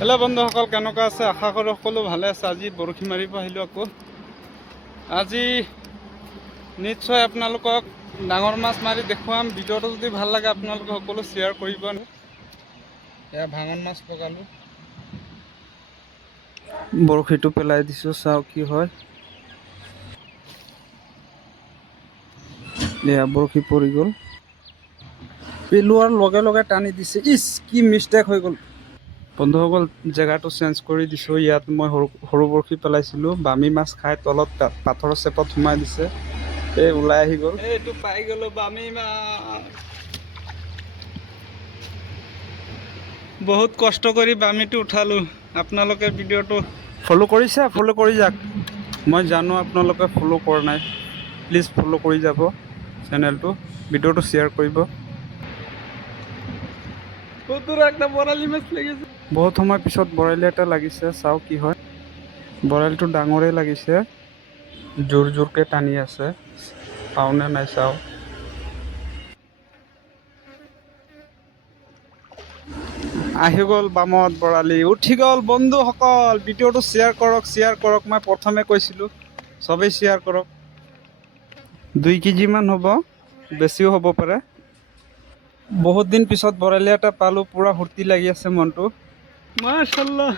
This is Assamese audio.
হেল্ল' বন্ধুসকল, কেনেকুৱা আছে? আশা কৰোঁ সকলো ভালে আছে। আজি বৰশী মাৰিব আহিলোঁ আকৌ। আজি নিশ্চয় আপোনালোকক ডাঙৰ মাছ মাৰি দেখুৱাম। ভিডিঅ'টো যদি ভাল লাগে আপোনালোকে সকলো শ্বেয়াৰ কৰিব। এয়া ভাঙন মাছ পগালোঁ, বৰশীটো পেলাই দিছোঁ, চাওঁ কি হয়। এয়া বৰশী পৰি গ'ল, পেলোৱাৰ লগে লগে টানি দিছে। ইচ, কি মিষ্টেক হৈ গ'ল। বন্ধুসকল, জেগাটো চেঞ্জ কৰি দিছোঁ। ইয়াত মই সৰু বৰশী পেলাইছিলোঁ, বামী মাছ খাই তলত পাথৰৰ চেপত সোমাই দিছে। এই ওলাই আহি গ'ল। এইটো পাই গ'লোঁ বামী মাছ। বহুত কষ্ট কৰি বামীটো উঠালোঁ। আপোনালোকে ভিডিঅ'টো ফ'ল' কৰিছে? ফ'ল' কৰি যাওক। মই জানো আপোনালোকে ফ'ল' কৰা নাই, প্লিজ ফ'ল' কৰি যাব চেনেলটো, ভিডিঅ'টো শ্বেয়াৰ কৰিব। একটা বৰালি মাছ লাগিছে। বহুত সময় পিছত বৰালি এটা লাগিছে, চাওঁ কি হয়। বৰালিটো ডাঙৰেই লাগিছে, জোৰ জোৰকৈ টানি আছে, পাওনে নাই চাওঁ। আহি গ'ল বামত বৰালি, উঠি গ'ল। বন্ধুসকল, ভিডিঅ'টো শ্বেয়াৰ কৰক, শ্বেয়াৰ কৰক। মই প্ৰথমে কৈছিলোঁ, চবেই শ্বেয়াৰ কৰক। 2 কেজিমান হ'ব, বেছিও হ'ব পাৰে। বহুত দিন পিছত বৰালি এটা পালোঁ, পূৰা ফূৰ্তি লাগি আছে মনটো। মাশাআল্লাহ।